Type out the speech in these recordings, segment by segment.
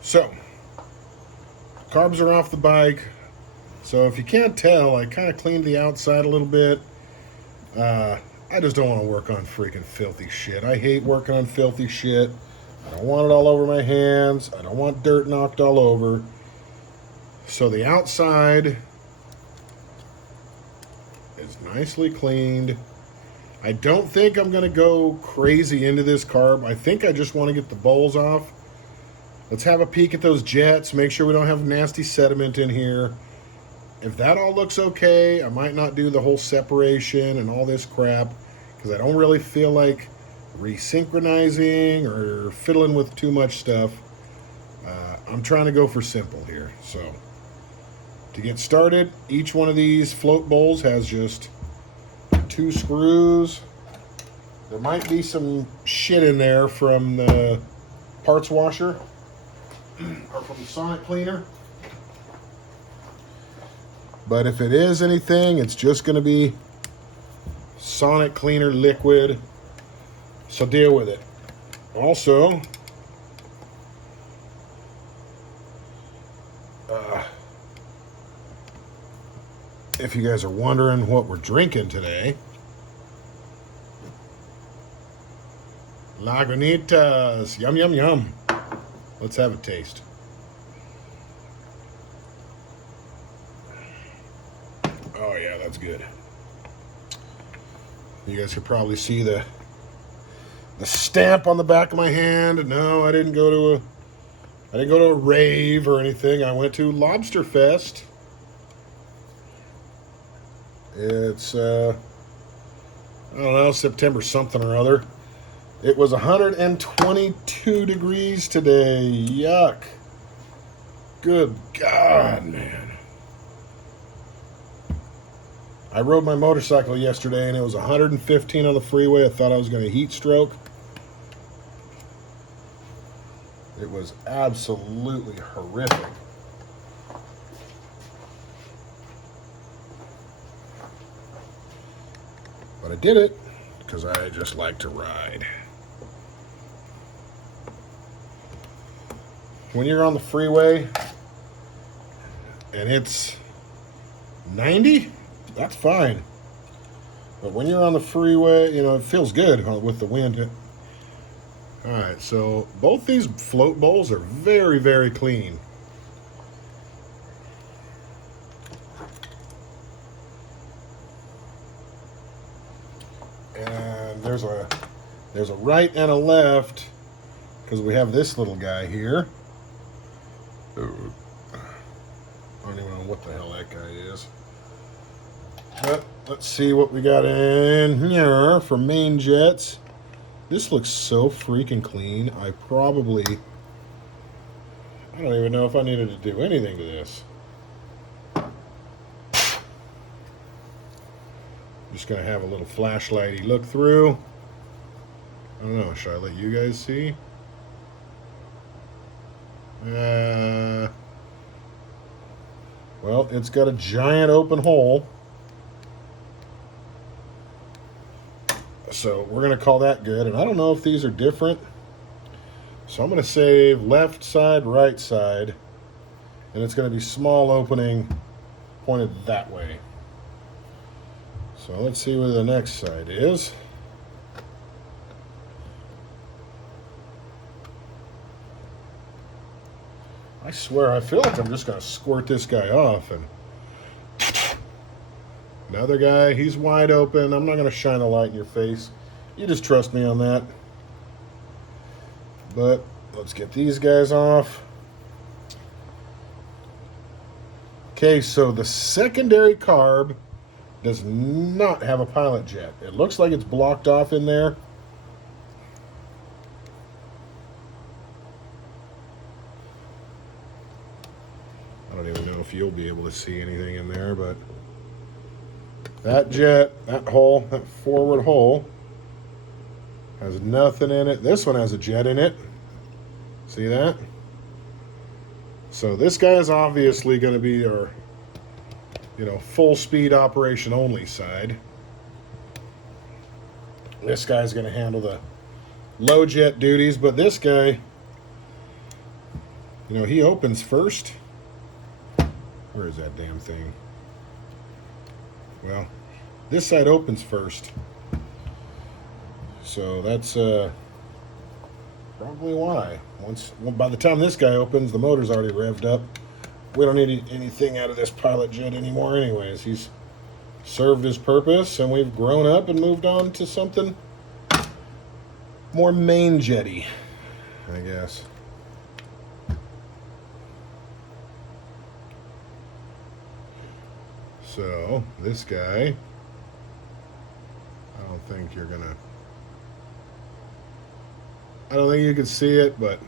So, carbs are off the bike. So if you can't tell, I kind of cleaned the outside a little bit. I just don't want to work on freaking filthy shit. I hate working on filthy shit. I don't want it all over my hands. I don't want dirt knocked all over. So the outside is nicely cleaned. I don't think I'm going to go crazy into this carb. I think I just want to get the bowls off. Let's have a peek at those jets. Make sure we don't have nasty sediment in here. If that all looks okay, I might not do the whole separation and all this crap because I don't really feel like resynchronizing or fiddling with too much stuff. I'm trying to go for simple here. So to get started, each one of these float bowls has just 2 screws. There might be some shit in there from the parts washer or from the sonic cleaner. But if it is anything, it's just going to be sonic cleaner liquid. So deal with it. Also, if you guys are wondering what we're drinking today, Lagunitas. Yum, yum, yum. Let's have a taste. Oh yeah, that's good. You guys could probably see the stamp on the back of my hand. No, I didn't go to a rave or anything. I went to Lobster Fest. It's I don't know, September something or other. It was 122 degrees today. Yuck. Good God, man. I rode my motorcycle yesterday and it was 115 on the freeway. I thought I was going to heat stroke. It was absolutely horrific. But I did it because I just like to ride. When you're on the freeway and it's 90, that's fine. But when you're on the freeway, you know, it feels good with the wind. All right, so both these float bowls are very, very clean. And there's a right and a left because we have this little guy here. I don't even know what the hell that guy is. But let's see what we got in here for main jets. This looks so freaking clean. I don't even know if I needed to do anything to this. I'm just going to have a little flashlighty look through. I don't know. Should I let you guys see? Well, it's got a giant open hole. So we're going to call that good. And I don't know if these are different. So I'm going to save left side, right side. And it's going to be small opening pointed that way. So let's see where the next side is. I swear, I feel like I'm just going to squirt this guy off. And another guy, he's wide open. I'm not going to shine a light in your face. You just trust me on that. But let's get these guys off. Okay, so the secondary carb does not have a pilot jet. It looks like it's blocked off in there. I don't even know if you'll be able to see anything in there, but that jet, that hole, that forward hole, has nothing in it. This one has a jet in it. See that? So this guy is obviously going to be our, full speed operation only side. This guy's going to handle the low jet duties, but this guy, You know, he opens first. Where is that damn thing? Well, this side opens first. So that's probably why. By the time this guy opens, the motor's already revved up. We don't need anything out of this pilot jet anymore anyways. He's served his purpose, and we've grown up and moved on to something more main jetty, I guess. So, this guy, I don't think you can see it, but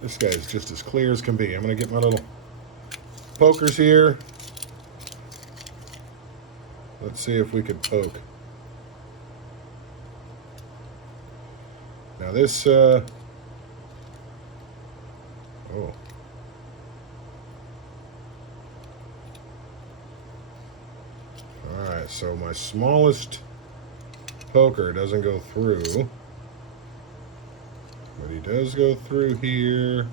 this guy is just as clear as can be. I'm going to get my little pokers here. Let's see if we could poke. Now this, oh. Alright, so my smallest poker doesn't go through. But he does go through here.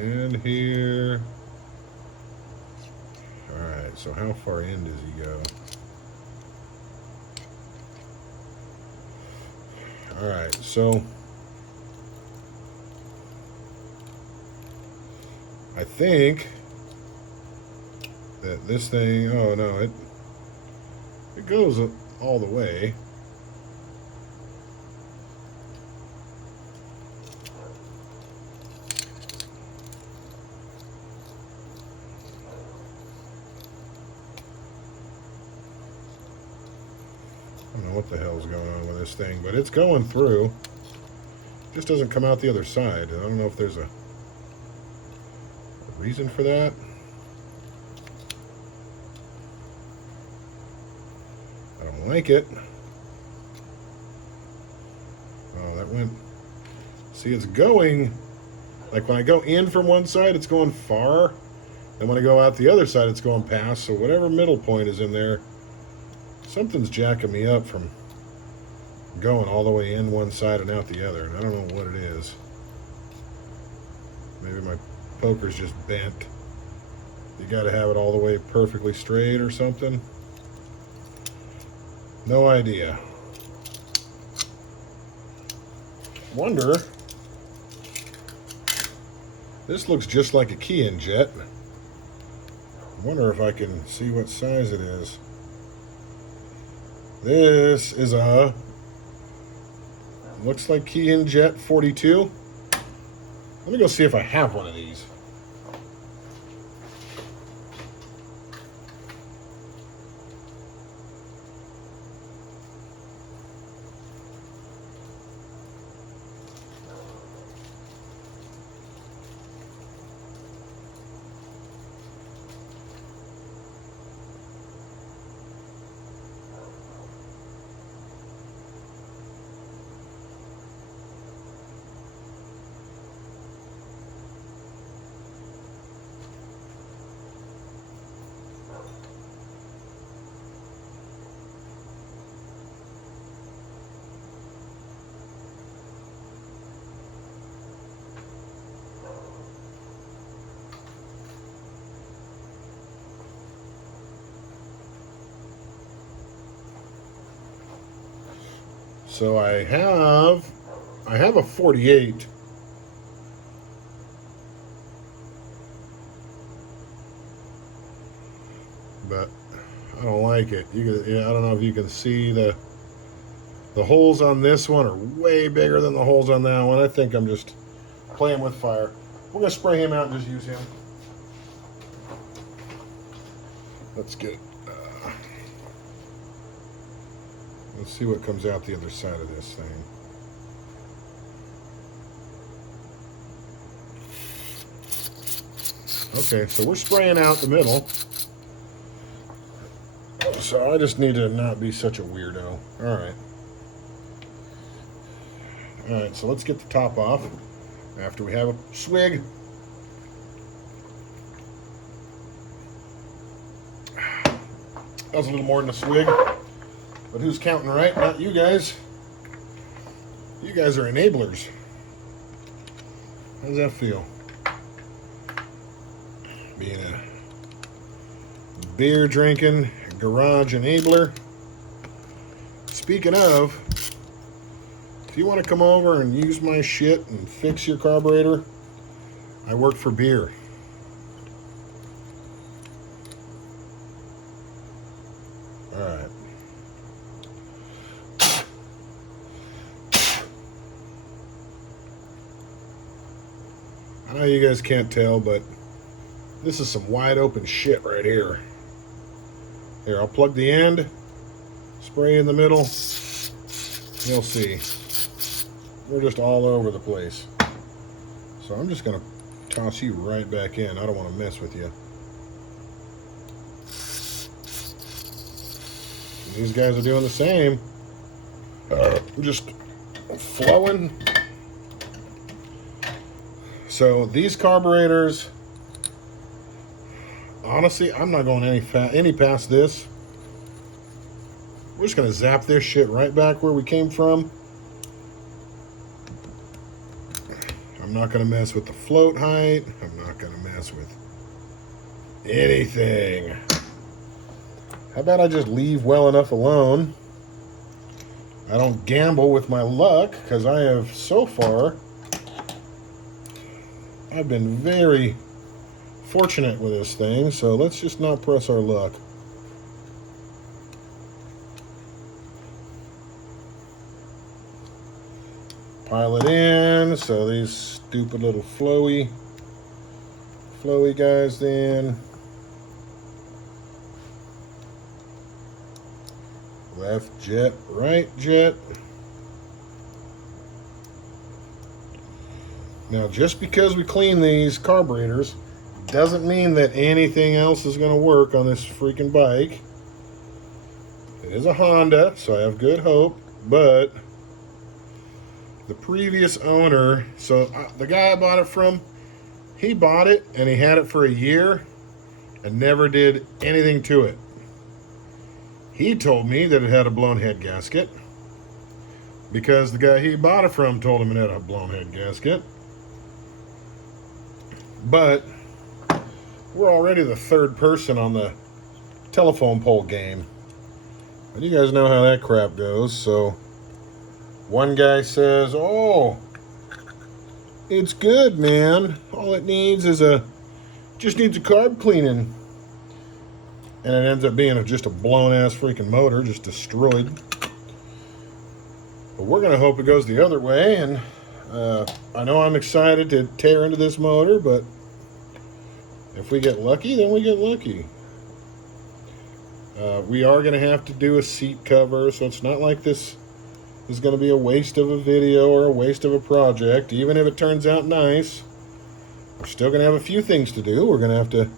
And here. Alright, so how far in does he go? Alright, so I think that this thing, oh no, it goes all the way. I don't know what the hell's going on with this thing, but it's going through. It just doesn't come out the other side. I don't know if there's a reason for that. I don't like it. Oh, that went... See, it's going... Like when I go in from one side, it's going far. And when I go out the other side, it's going past. So whatever middle point is in there, something's jacking me up from going all the way in one side and out the other, and I don't know what it is. Maybe my poker's just bent. You gotta have it all the way perfectly straight or something. No idea. Wonder, this looks just like a key-in jet. Wonder if I can see what size it is. This is a, looks like key-in jet 42. Let me go see if I have one of these. So I have a 48. But I don't like it. I don't know if you can see the holes on this one are way bigger than the holes on that one. I think I'm just playing with fire. We're gonna spray him out and just use him. Let's get let's see what comes out the other side of this thing. Okay, so we're spraying out the middle. So I just need to not be such a weirdo. Alright. Alright, so let's get the top off after we have a swig. That was a little more than a swig. But who's counting, right? Not you guys. You guys are enablers. How does that feel? Being a beer drinking garage enabler. Speaking of, if you want to come over and use my shit and fix your carburetor, I work for beer. Alright. I know you guys can't tell, but this is some wide open shit right here. Here, I'll plug the end, spray in the middle. You'll see. We're just all over the place. So I'm just going to toss you right back in. I don't want to mess with you. These guys are doing the same. Just flowing. So these carburetors, honestly, I'm not going any past this. We're just going to zap this shit right back where we came from. I'm not going to mess with the float height. I'm not going to mess with anything. How about I just leave well enough alone? I don't gamble with my luck, because I have so far, I've been very fortunate with this thing, so let's just not press our luck. Pile it in, so these stupid little flowy guys then. Left jet, right jet. Now, just because we clean these carburetors doesn't mean that anything else is going to work on this freaking bike. It is a Honda, so I have good hope, but the previous owner, so the guy I bought it from, he bought it and he had it for a year and never did anything to it. He told me that it had a blown head gasket because the guy he bought it from told him it had a blown head gasket. But we're already the third person on the telephone pole game. And you guys know how that crap goes. So one guy says, oh, it's good, man. All it needs is just needs a carb cleaning. And it ends up being just a blown-ass freaking motor, just destroyed. But we're going to hope it goes the other way. And I know I'm excited to tear into this motor, but if we get lucky, then we get lucky. We are going to have to do a seat cover, so it's not like this is going to be a waste of a video or a waste of a project. Even if it turns out nice, we're still going to have a few things to do. We're going to have to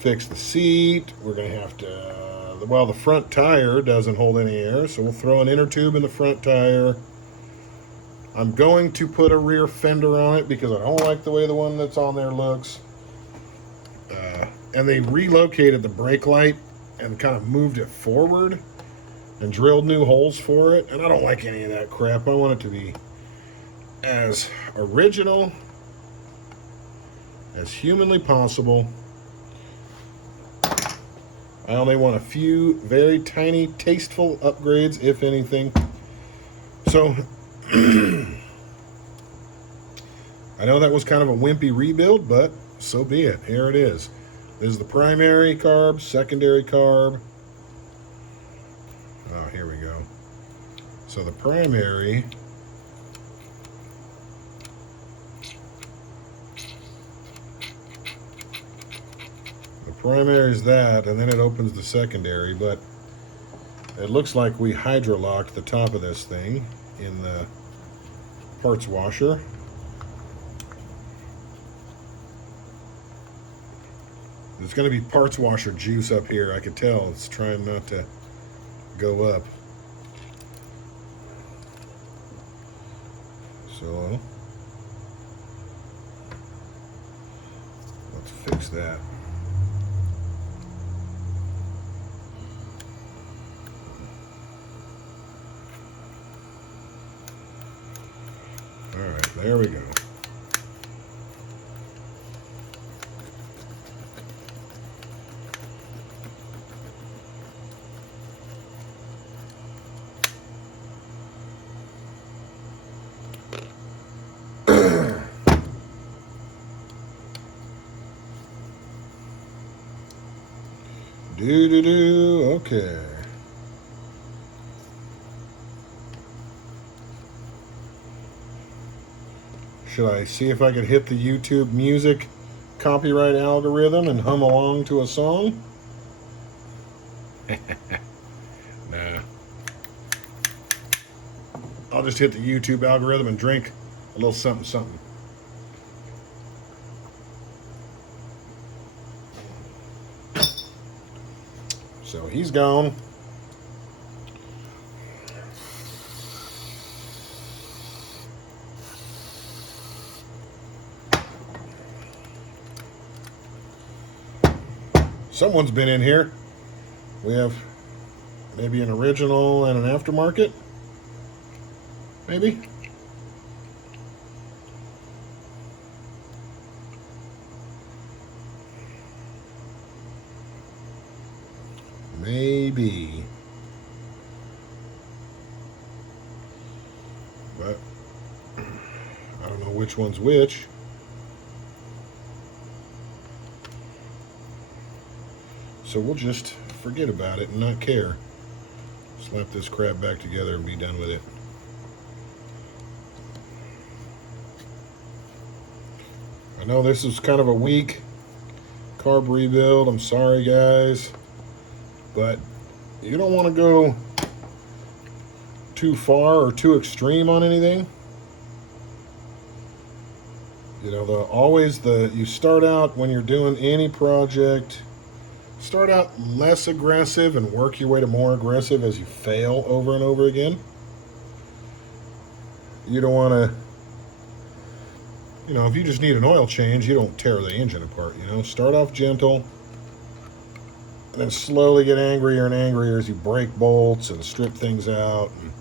fix the seat. We're going to have to, well, the front tire doesn't hold any air, so we'll throw an inner tube in the front tire. I'm going to put a rear fender on it because I don't like the way the one that's on there looks. And they relocated the brake light and kind of moved it forward and drilled new holes for it. And I don't like any of that crap. I want it to be as original as humanly possible. I only want a few very tiny, tasteful upgrades, if anything. So, I know that was kind of a wimpy rebuild, but so be it. Here it is. This is the primary carb, secondary carb. Oh, here we go. So the primary, is that, and then it opens the secondary, but it looks like we hydrolocked the top of this thing in the parts washer. There's going to be parts washer juice up here. I could tell. It's trying not to go up. So let's fix that. right, there we go. Okay. Should I see if I could hit the YouTube music copyright algorithm and hum along to a song? Nah. I'll just hit the YouTube algorithm and drink a little something something. So he's gone. Someone's been in here. We have maybe an original and an aftermarket. Maybe. Maybe. But I don't know which one's which. So we'll just forget about it and not care. Slap this crap back together and be done with it. I know this is kind of a weak carb rebuild. I'm sorry, guys. But you don't want to go too far or too extreme on anything. You know, you start out when you're doing any project, start out less aggressive and work your way to more aggressive as you fail over and over again. You don't want to, you know, if you just need an oil change, you don't tear the engine apart, you know. Start off gentle, and then slowly get angrier and angrier as you break bolts and strip things out. And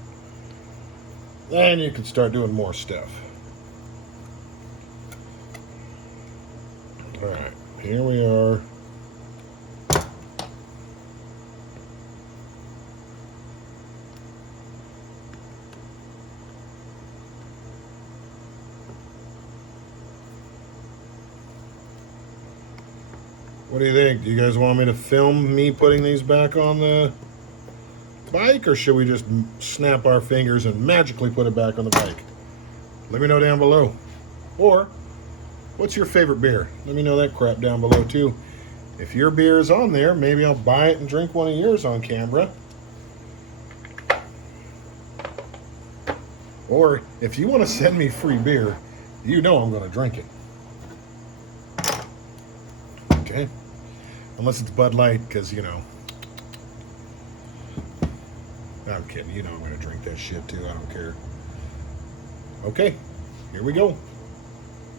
then you can start doing more stuff. All right, here we are. What do you think? Do you guys want me to film me putting these back on the bike, or should we just snap our fingers and magically put it back on the bike? Let me know down below. Or, what's your favorite beer? Let me know that crap down below too. If your beer is on there, maybe I'll buy it and drink one of yours on camera. Or, if you want to send me free beer, you know I'm going to drink it. Okay? Unless it's Bud Light, because, you know. I'm kidding. You know I'm going to drink that shit too. I don't care. Okay, here we go.